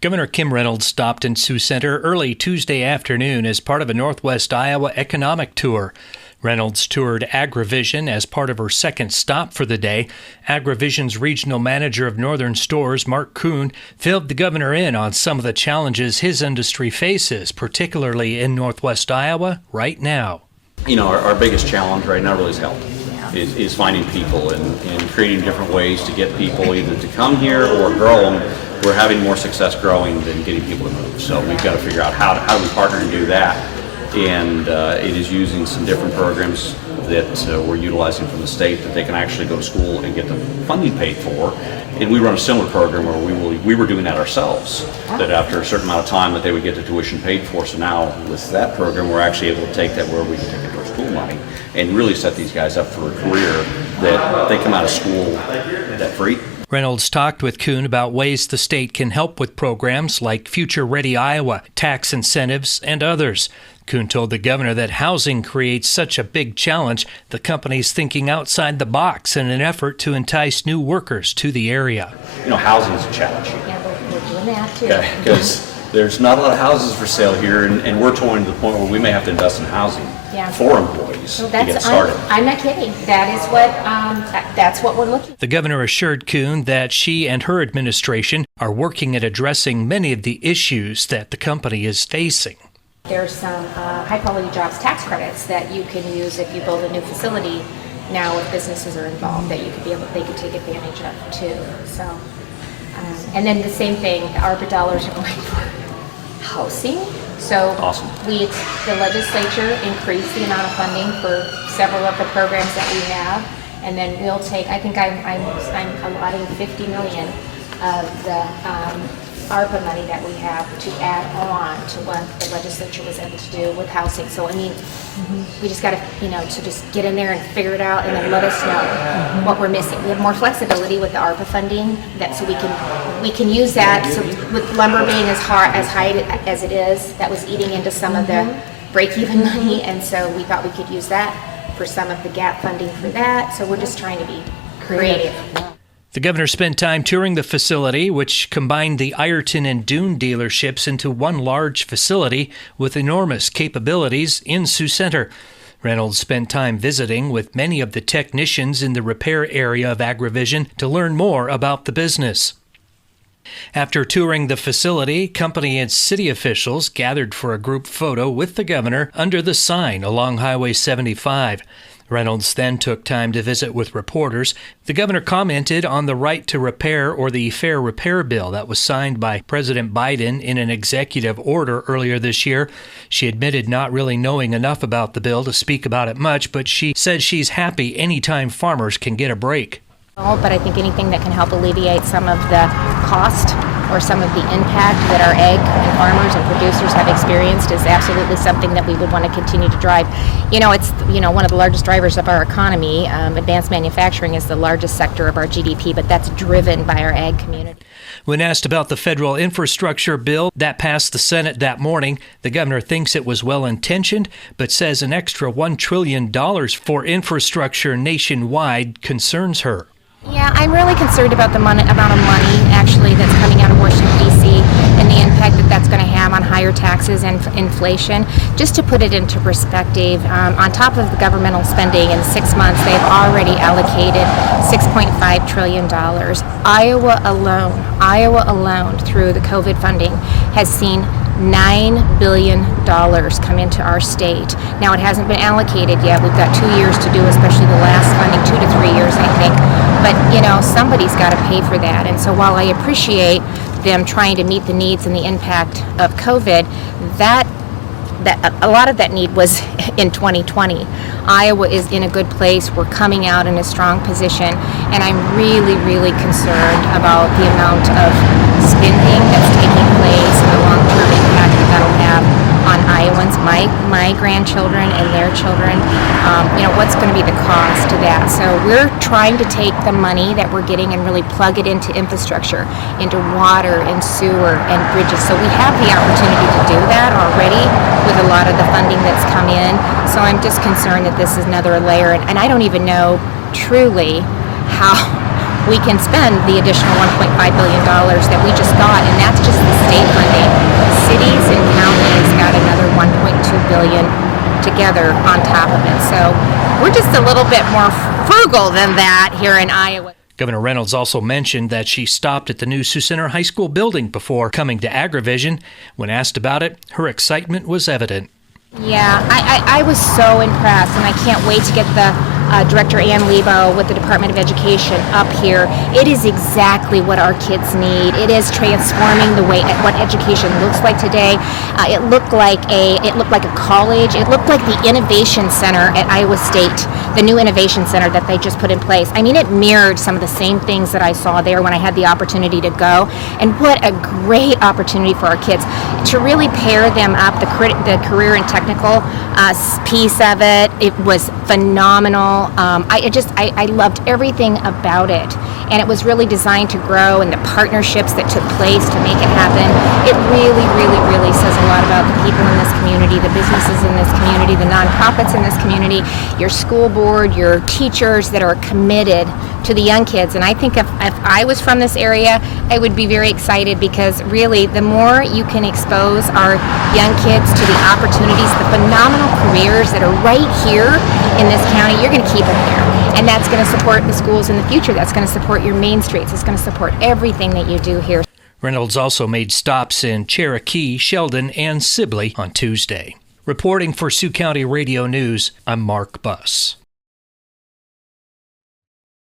Governor Kim Reynolds stopped in Sioux Center early Tuesday afternoon as part of a Northwest Iowa economic tour. Reynolds toured AgriVision as part of her second stop for the day. AgriVision's regional manager of northern stores, Mark Kuhn, filled the governor in on some of the challenges his industry faces, particularly in Northwest Iowa right now. You know, our biggest challenge right now really is help. Is finding people and creating different ways to get people either to come here or grow them. We're having more success growing than getting people to move. So we've got to figure out how do we partner and do that. And it is using some different programs that we're utilizing from the state that they can actually go to school and get the funding paid for. And we run a similar program where we were doing that ourselves, that after a certain amount of time that they would get the tuition paid for. So now with that program, we're actually able to take that where we can take it towards school money and really set these guys up for a career that they come out of school debt free. Reynolds talked with Kuhn about ways the state can help with programs like Future Ready Iowa, tax incentives, and others. Kuhn told the governor that housing creates such a big challenge, the company's thinking outside the box in an effort to entice new workers to the area. You know, housing is a challenge. Yeah, we're doing that too. Okay, because there's not a lot of houses for sale here, and we're toying to the point where we may have to invest in housing for employees to get started. I'm not kidding. That is what that's what we're looking for. The governor assured Kuhn that she and her administration are working at addressing many of the issues that the company is facing. There's some high-quality jobs tax credits that you can use if you build a new facility. Now, if businesses are involved, that you could they could take advantage of too. So, and then the same thing, the ARPA dollars are going for housing. So awesome. The legislature increased the amount of funding for several of the programs that we have, and then we'll take. I think I'm allotting $50 million of the ARPA money that we have to add on to what the legislature was able to do with housing. So I mean, we just got to to just get in there and figure it out, and then let us know what we're missing. We have more flexibility with the ARPA funding, so we can use that. So with lumber being as high as it is, that was eating into some of the break-even money, and so we thought we could use that for some of the gap funding for that. So we're just trying to be creative. The governor spent time touring the facility, which combined the Ironton and Dune dealerships into one large facility with enormous capabilities in Sioux Center. Reynolds spent time visiting with many of the technicians in the repair area of AgriVision to learn more about the business. After touring the facility, company and city officials gathered for a group photo with the governor under the sign along Highway 75. Reynolds then took time to visit with reporters. The governor commented on the right to repair, or the Fair Repair Bill, that was signed by President Biden in an executive order earlier this year. She admitted not really knowing enough about the bill to speak about it much, but she said she's happy anytime farmers can get a break. But I think anything that can help alleviate some of the cost or some of the impact that our ag and farmers and producers have experienced is absolutely something that we would want to continue to drive. It's one of the largest drivers of our economy. Advanced manufacturing is the largest sector of our GDP, but that's driven by our ag community. When asked about the federal infrastructure bill that passed the Senate that morning, the governor thinks it was well-intentioned, but says an extra $1 trillion for infrastructure nationwide concerns her. Yeah, I'm really concerned about the amount of money actually that's coming out of Washington, D.C. and the impact that that's going to have on higher taxes and inflation. Just to put it into perspective, on top of the governmental spending in 6 months, they've already allocated $6.5 trillion. Iowa alone, through the COVID funding, has seen $9 billion come into our state. Now, it hasn't been allocated yet. We've got 2 years to do, especially the last funding, 2 to 3 years, I think. But, somebody's got to pay for that. And so while I appreciate them trying to meet the needs and the impact of COVID, that a lot of that need was in 2020. Iowa is in a good place. We're coming out in a strong position. And I'm really, really concerned about the amount of spending that's taking place and the long-term impact that that'll have on Iowans, my grandchildren and their children. What's going to be the cost to that? So we're trying to take the money that we're getting and really plug it into infrastructure, into water and sewer and bridges. So we have the opportunity to do that already with a lot of the funding that's come in. So I'm just concerned that this is another layer, and I don't even know truly how we can spend the additional $1.5 billion that we just got, and that's just the state billion together on top of it. So we're just a little bit more frugal than that here in Iowa. Governor Reynolds also mentioned that she stopped at the new Sioux Center High School building before coming to AgriVision. When asked about it, her excitement was evident. Yeah, I was so impressed, and I can't wait to get the Director Ann Lebo with the Department of Education up here. It is exactly what our kids need. It is transforming the way what education looks like today. It looked like a college. It looked like the Innovation Center at Iowa State, the new Innovation Center that they just put in place. I mean, it mirrored some of the same things that I saw there when I had the opportunity to go. And what a great opportunity for our kids to really pair them up. The career and technical piece of it, it was phenomenal. I loved everything about it, and it was really designed to grow, and the partnerships that took place to make it happen. It really, really, really says a lot about the people in this community, the businesses in this community, the nonprofits in this community, your school board, your teachers that are committed to the young kids. And I think if I was from this area, I would be very excited, because really the more you can expose our young kids to the opportunities, the phenomenal careers that are right here in this county, you're going to keep them here. And that's going to support the schools in the future. That's going to support your main streets. It's going to support everything that you do here. Reynolds also made stops in Cherokee, Sheldon, and Sibley on Tuesday. Reporting for Sioux County Radio News, I'm Mark Buss.